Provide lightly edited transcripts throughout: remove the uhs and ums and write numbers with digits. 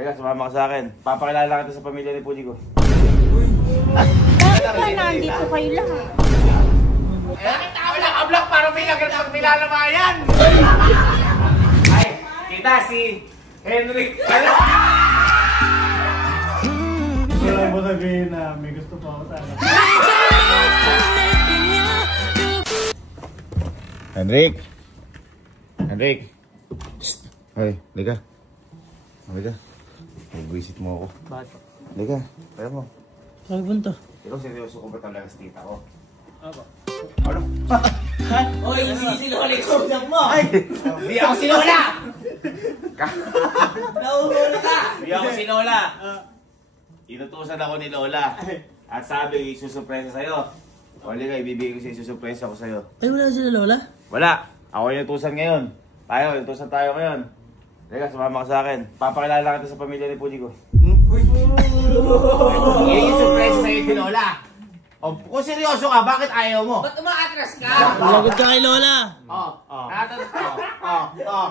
Teka, sumama ka sa akin. Papakilala kita sa pamilya ni Puji ko. Bakit ba nandito kayo lahat? Bakit ako naka-vlog para may nagpagmilalamayan? Ay, kita si Henrik. Wala mo sabihin na may gusto pa ako sana. Henrik! Henrik! Shhh! Ay, liga. Liga. Mag-visit mo ako. Bakit? Liga, kaya mo. Saan punta? Ikaw seryoso ko ba talaga sa tita ko? Ako. Ano? Oy, hindi si Lola yung mo! Ay! Di ako si Lola! Nauhuli ka! Di ako si Lola! Inutusan ako ni Lola. At sabi, susurpresa sa'yo. O liga, ibibigay ko sa'yo, susurpresa ko sa'yo. Ay, wala sila Lola? Wala! Ako yung inutusan ngayon. Inutusan tayo ngayon. Liga, sumama ka sa akin. Papakilala kita sa pamilya ni Puji ko. Yan yung surpresa sa'yo ni Lola. O, kung seryoso ka, bakit ayaw mo? Ba't umaatras ka? Malagod ka kay Lola!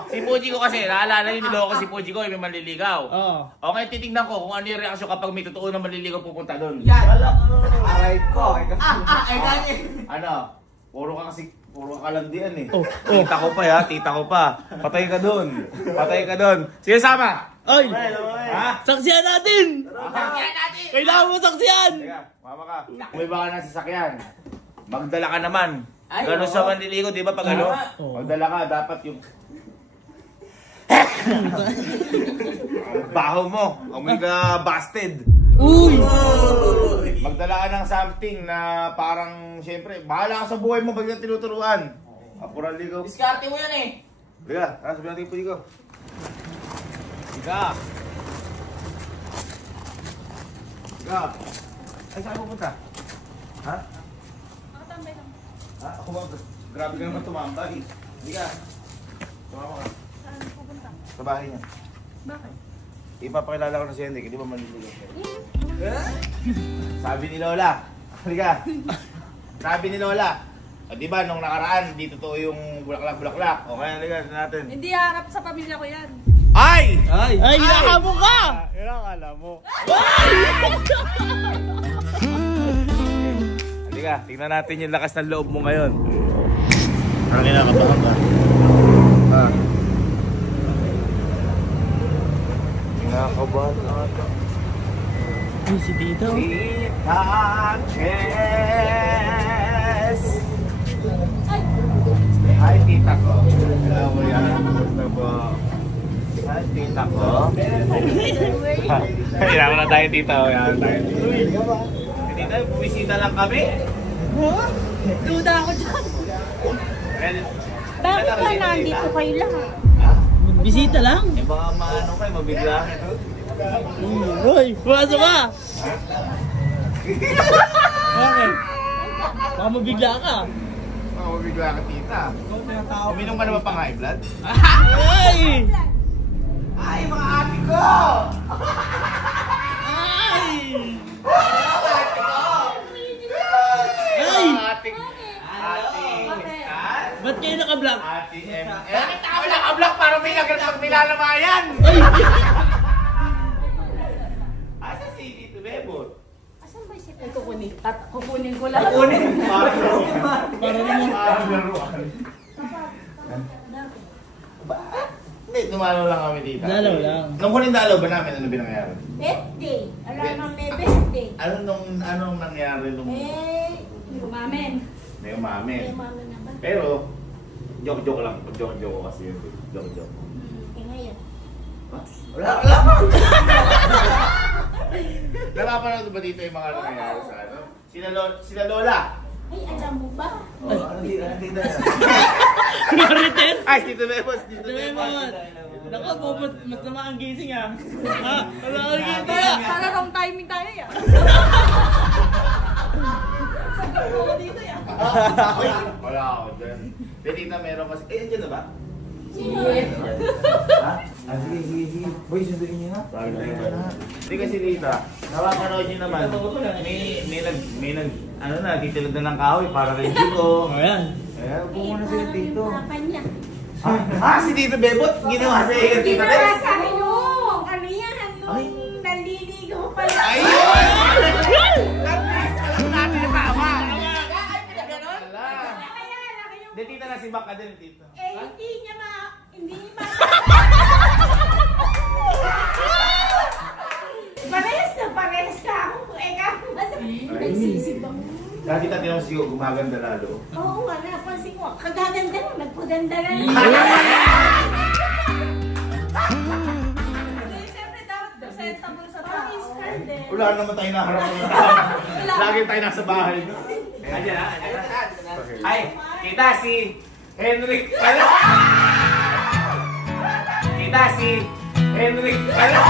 Si Puji ko kasi, naalala niyo niloko si Puji ko, yung may manliligaw. Okay, titignan ko kung ano yung reaksyon kapag may totoo na manliligaw pupunta doon. Yan! Aray ko! Ay gani! Ano? Puro ka kalandian eh. Tita ko pa ya, tita ko pa. Patay ka doon. Patay ka doon. Sige, sama! Ay! Ha? Saksiyan natin! Yan natin! Kailangan mo saksiyan! Teka, mama ka. May baka ng sasakyan. Magdala ka naman. Ay, Gano'n sa manliligaw, di ba pag ano? Oo. Magdala ka, dapat yung... Baho mo. Amoy ka busted. Uy! Magdala ka ng something na parang, siyempre, bahala ka sa buhay mo pag yung tinuturuan. Apurang ligaw. Diskarte mo yan eh! Liga, sabihin natin yung Puji ko. Liga! Liga! Ay, saan pupunta? Ha? Nakatambay lang. Ha? Ako ba? Grabe ka naman tumambay. Liga! Tumama ka. Saan pupunta? Sa bahay niya. Bakit? Ipapakilala ko na si Henrik, hindi ba manliligaw? Sabi ni Lola. Liga! Sabi ni Lola. Di ba, nung nakaraan, di totoo yung bulaklak-bulaklak. O kaya, liga natin. Hindi harap sa pamilya ko yan. Ay! Ay! Ay! Hinakamo ka! Yun ang akala mo. Halika, tingnan natin yung lakas ng loob mo ngayon. Parang kinakabahan ka. Kinakabahan na ata. Ay, si Tito. Tita Chess! Hi, tita ko. Hello, kuya. Kumusta po? Hi, tita ko. Kailangan na tayo, tita. Kailangan tayo. Tita, bumisita lang kami. Duda ako dyan. Bakit ba nandito kayo lahat? Bisita lang. Eh, baka maano kayo, mabiglahan. Uy! Pumasok ka! Bakit? Baka mabigla ka. Baka mabigla ka, tita. Uminom ka naman pang high blood? Ay! Ay, mga ate ko! Ay! Ay! Ay! Ba't kayo naka-vlog? Ating MM. Bakit ako naka-vlog para may nagpagmilalamayan? Ay! Asa si Tito Bebot? Asan ba si Tito? Kukunin ko lang. Kunin! Para naman. laruan. Hindi, dumalo lang kami dito. Dalaw lang. Nung huling dalaw ba namin, ano binangyari? Birthday. Alam mo, may birthday. Anong nangyari nung Yung umamin. may umamin? May umamin naman. Pero, joke-joke lang. Joke-joke kasi yun. Joke-joke. Ngayon. Wala Napapanood ba dito yung mga nangyayari sa ano? Sila Lola! Ay, alam mo ba? Dito na. Marites! Ay, Tito Bebot! Tito Ito yung Bebot! mga... Naku, bubot, masama ang gising ah. Ha? Wala kang gising ah. Para wrong timing tayo yan. Sagot ko dito yan. Wala ako dyan. Pero tita, meron kasi... Eh, andyan na ba? Sino? Ha? Sige. Boy, sunduin niyo na. Hindi kasi tita, napapanood niyo naman. May ano na, titilog na ng kahoy para kay Chico. Ayan. Ayan, upo muna sila dito. Kanya. Si Tito Bebot, ginawa sa iyo, Tita Ginawa Tess. sa akin yung. Ano yan? Ano? Ay. naliligaw pala. Alam natin na tama. Ay, pinaganon? Wala. Kaya, laki yung... Hindi, tita, nasibak ka din, tita. Eh, hindi niya parehas ka ako. Nagsisibang. Dati tayo mo siyo, gumaganda lalo. Oo nga, napansin ko. Kagaganda mo, nagpaganda na. Siyempre, dapat presentable sa tao. Wala naman tayo naharap ng tao. Lagi tayo nasa bahay. Ayan na, ayan na. Ay, kita si Henrik pala. Kita si Henrik pala.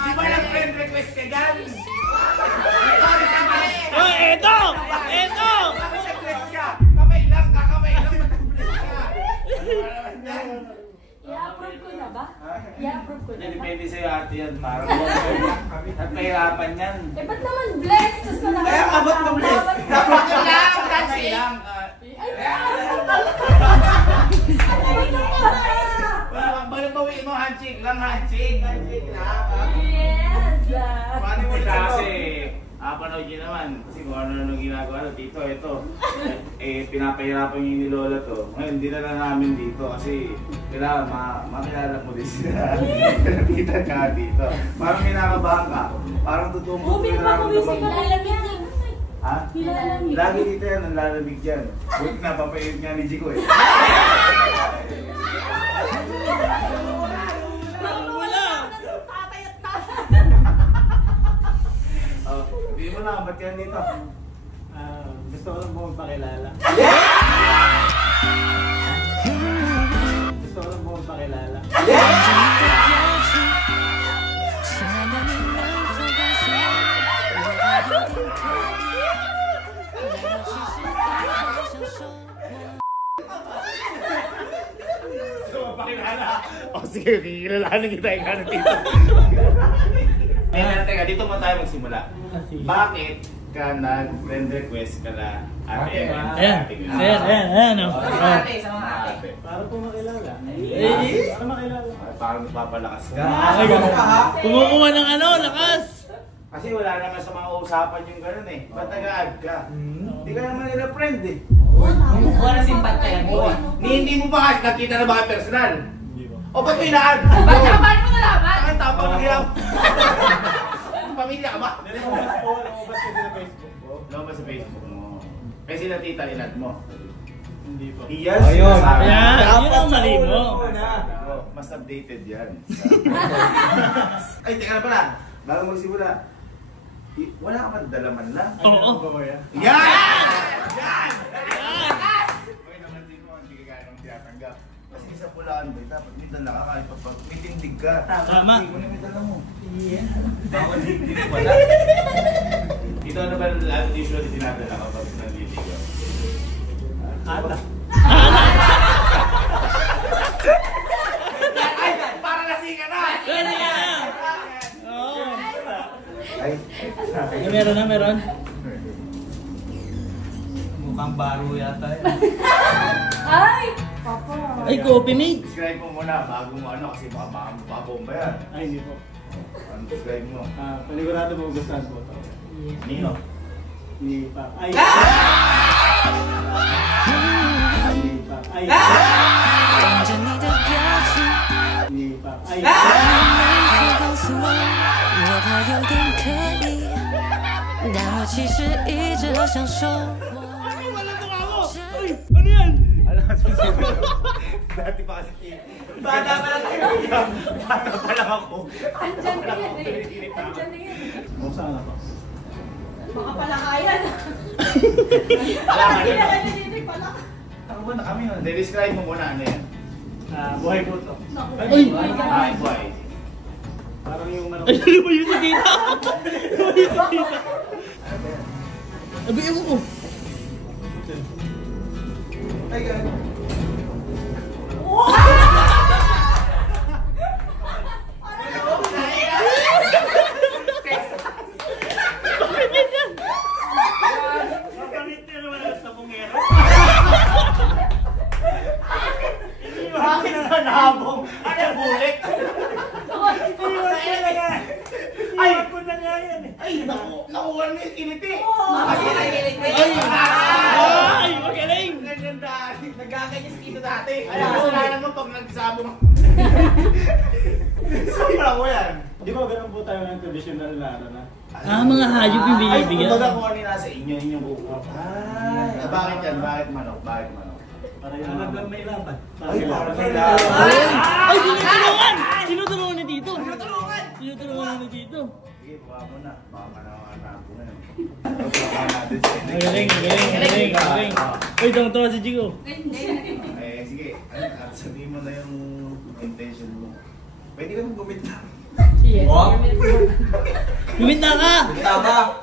Di ba lang friend request ka dyan? Eto! Eto! Kamay lang, kakamay lang, mag-bless ka. I-approve ko na ba? I-approve ko na ba? Depende sa'yo ate yan, parang at mahirapan yan. Eh, ba't naman bless? Tapos na Kaya abot ka bless. Dapat ka lang, kamay lang. Bawi mo, handshake lang, handshake. Yes! Paano mo kasi, panood nyo naman, kasi kung ano ginagawa na dito, ito. Pinapahirapan nyo yung ni Lola to. Ngayon, hindi na namin dito kasi kailangan makilala mo din sila. Nakita ka dito. Parang kinakabahan ka. Parang tutungkol Oh, pinapakawising ka lalamig niya. Ha? Nilalamig. Lagi dito yan, ang lalamig dyan. Huwag na, papayod nga ni Jico eh. Tatay at tatay. Hindi mo na, ba't yan dito? Gusto ko lang po magpakilala. Gusto ko lang po magpakilala. O sige, kikilalanin kita yung ano dito. Teka, dito mo tayo magsimula. Bakit ka nag-friend request ka na ate? Ayan. Ate, sa mga ate. Para po makilala. Para makilala. Parang napapalakas ka. Kumukuha ng ano, lakas! Kasi wala naman sa mga usapan yung gano'n eh. Ba't nag-add ka? Hindi ka naman nila friend eh. Wala simpatya yan. Hindi mo ba nakita na baka personal? O ba't mo ina-add? Ba't naman mo nalaman? Ang tapang ng hirap. Pamilya ka ba? Lumabas kasi sa Facebook ko. Lumabas sa Facebook mo. Kasi na tita inad mo. Hindi po. Yes, Ayun. sinasabi. Yan, Dapat yun ang mali sa mo. una. Mas updated yan. Ay, teka na pala. Bago magsimula. Wala ka man dalaman lang. Oo. Yan! Yan! Okay naman din mo, hindi ka kaya nang tinatanggap. Kasi sa pulaan ba, dapat may dala ka kahit pag may tindig ka. Tama. Hindi ko na may dala mo. Bawal hindi mo wala. Ito ano ba usually dinadala ka pag nandito? Ata. Ay! Para lasing ka na! Pwede ka na! Oo. Ay! Meron. Mukhang baro yata yan. Ay! Papa. Ay, coffee mate. Describe mo muna bago mo ano kasi baka mapapabomba yan. Ay, hindi po. Ano describe mo? Panigurado mo gustuhan po ito. Nino? Ni pa. Ay! Ni pa. Ay! 望着你的表情， Ni pa. Ay! 会告诉我，我怕有点刻意，但我其实一直好享受。 Ano yan? Ano ka susunod? Dati pa kasi bata pa lang tayo. Bata pa lang ako. Andyan na yan eh. Andyan na yan. Kung saan ako? Baka pala kaya na. Wala ka Hindi na. na nandito pala. Ako ba na kami? Describe mo muna ano yan. Buhay po to. Ay! Ay, boy. Parang yung manok. Ay, lumayo si Tita! Lumayo si Tita! Abi, ewan ko. Ay, ganun. Makamit na naman ang sabongero. Bakit na nahabong? Ano, bulik? Ay! Ako na nga yan eh. Ay, nakuha mo yung kiliti. Ay, magaling! Ganda. Nagkakanyas dito dati. Alam mo, wala mo pag nagsabong. Sobra ko yan. Di ba ganun po tayo ng traditional na ano na? Mga hayop yung binibigyan. Ay, kumbaga kung ano yung nasa inyo, inyong buko. Ay, bakit yan? Bakit manok? Bakit manok? Para yung hanggang may laban. Ay, parang may laban. Ay, sinutulungan! Sinutulungan ni Tito! Sinutulungan ni Tito! Sige, buka mo na. Baka manakakanap ko na yun. Buka natin sa inyo. Magaling! Uy, tawang-tawa si Chico. Eh, sige. Sabihin mo na yung intention mo. Pwede ka nang gumita. Yes. Lumit na ka! Tama.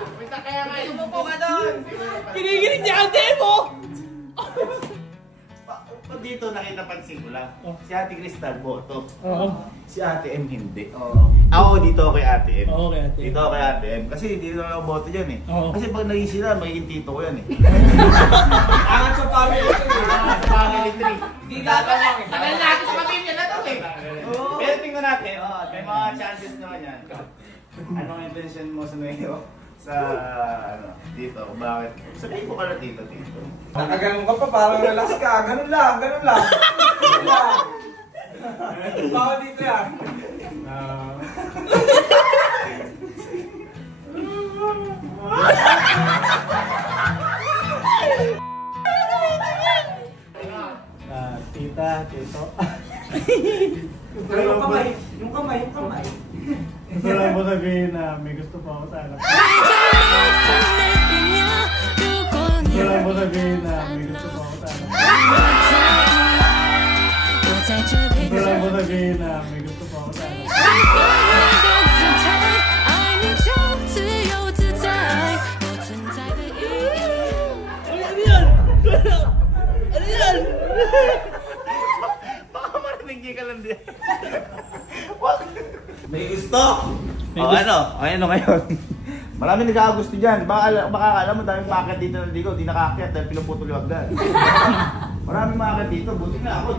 Gumita kaya nga, umupo ka doon. Kinikilig niya ang demo! Pag dito nakita pansin ko lang, si Ate Crystal boto. Oo. Si Ate M hindi. Oo. Ako dito ako kay Ate M. Oo, kay Ate M. Dito ako kay Ate M. Kasi dito na ako boto dyan eh. Oo. Kasi pag naging sila, magiging tito ko yan eh. Angat sa family ko eh. Sa family tree. Hindi tatanong eh. Tagal natin sa pamilya na to eh. Pero tingnan natin, may mga chances naman yan. Anong intention mo sa Nuevo? Sa ano, dito, bakit? Sabihin ko ka na dito. Nakaganon ka pa, parang relax ka. Ganun lang, ganun lang. Ganun lang. Baka dito yan. Tita, tito. Yung kamay, yung kamay, yung kamay. Gusto lang mo sabihin na may gusto pa ako sa anak. 爱着每一秒，如果你 Gusto lang mo sabihin na may gusto pa ako sa anak. 我在这陪 Gusto 着 lang mo sabihin na may gusto pa ako sa anak. 你的姿态，爱你就自由自在，我存在的意义。 Ay, ano yan? Ano yan? Baka marinig ka lang din. May gusto! Ano? Ano ngayon? Marami nagkakagusto dyan. Baka alam mo, daming maakyat dito na ligaw. Di nakaakyat dahil pinuputol yung hagdan. Maraming maakyat dito. Buti na ako.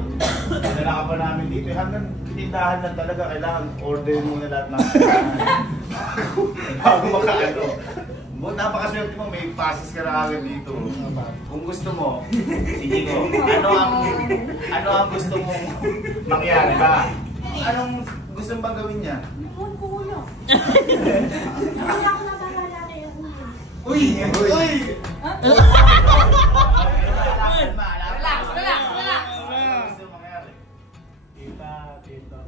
Dala ka pa namin dito. Hanggang tindahan lang talaga. Kailangan order muna lahat ng bago makaano. Napakaswerte mo, may passes ka na agad dito. Kung gusto mo, sige ko. Ano ang gusto mong mangyari ba? Anong gusto mong bang gawin niya? Noon ko ulo. Kaya ako nabahala na yung ulo. Uy! Uy! Relax. Ano gusto mong mangyari? Tita, tito.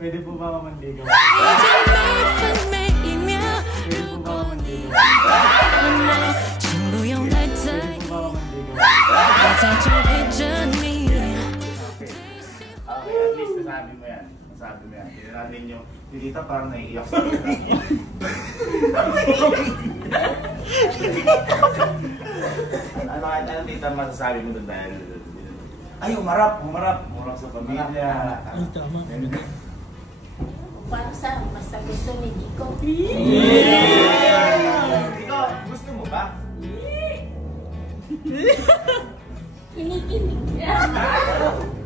Pwede po ba manligaw? 爱着每分每一秒， Pwede po ba manligaw? 请不用太在 Pwede 意， po ba manligaw? 我在这陪着你。 Okay, at least nasabi mo yan. Nasabi mo yan. Hindi natin yung tita parang naiiyak sa ano tita masasabi mo doon dahil ay, umarap sa pamilya. Ay, tama. Para sa basta gusto ni Kiko. Ikaw, gusto mo ba? Kinikilig.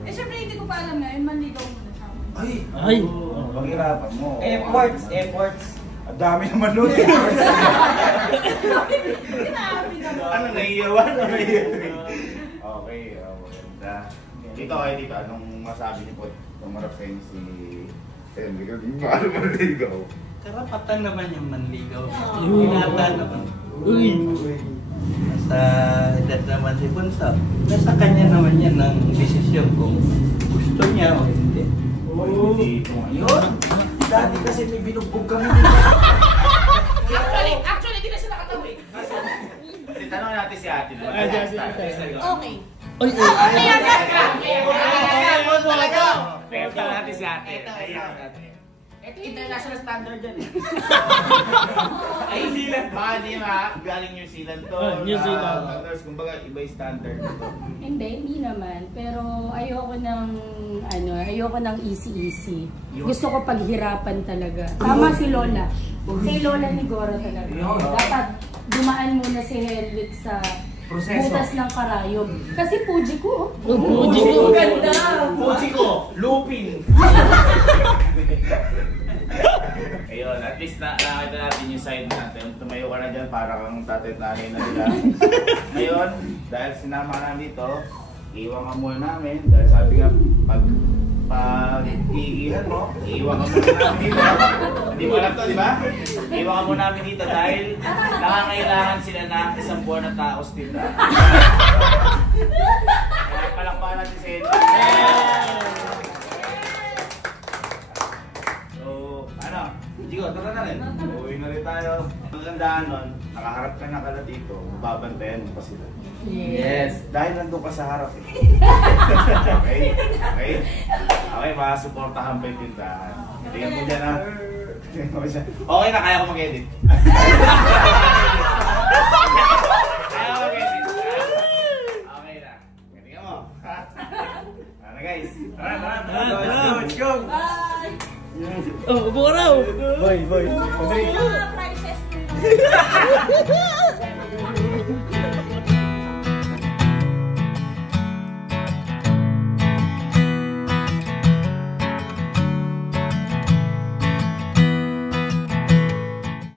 Eh, syempre hindi ko pa alam ngayon, manligaw muna siya. Ay! Paghirapan mo. Efforts. Ang dami naman nun. Sinabi naman. Ano, naiiyawan? Okay, maganda. Ikaw ay dito, anong masabi niyo po tumarap sa inyo si Enrico? Paano manligaw? Karapatan naman yung manligaw. Oo. Inata naman. Uy! Nasa edad naman si Bunso. Nasa kanya naman yan ang desisyon kung gusto niya o hindi. Dito ngayon. Dati kasi may binugbog kami. Actually, di na siya nakatawi. tanong natin si ate. Okay. Ay, Okay agad. Teka natin si ate. Ito international standard dyan eh. Ay, New Zealand. Baka di galing New Zealand to. New Zealand. Kumbaga, iba yung standard nito. Hindi naman. Pero ayoko ng easy-easy. Gusto ko paghirapan talaga. Tama si Lola. Kay Lola ni Goro talaga. Dapat dumaan muna si Henrik sa butas ng karayom. Kasi Puji ko. Puji ko. Ganda. Puji ko, Lupin. Ayun, at least nakita natin yung side natin. Tumayo ka na dyan para kang tatay at nanay na nila. Ngayon, dahil sinama ka na dito, iwan ka muna namin. Dahil sabi nga, pag iigihan mo, iwan ka muna namin dito. Hindi mo alam to, di ba? Iwan ka muna namin dito dahil nakangailangan sila na isang buwan na taos dito. Kaya palakpakan natin si Henry. Jigo, tara na rin. Uwi na rin tayo. Ang gandaan nun, nakaharap ka na kala dito, babantayan mo pa sila. Yes. Dahil nandun ka sa harap eh. Okay? Okay? Okay, makasuportahan pa yung tindahan. Tingnan mo dyan ha. Okay na, kaya ko mag-edit. Kaya ko mag-edit. Okay na. Tingnan mo. Ano guys? Let's go! Bye. Oh, upo ka raw. Mga prices.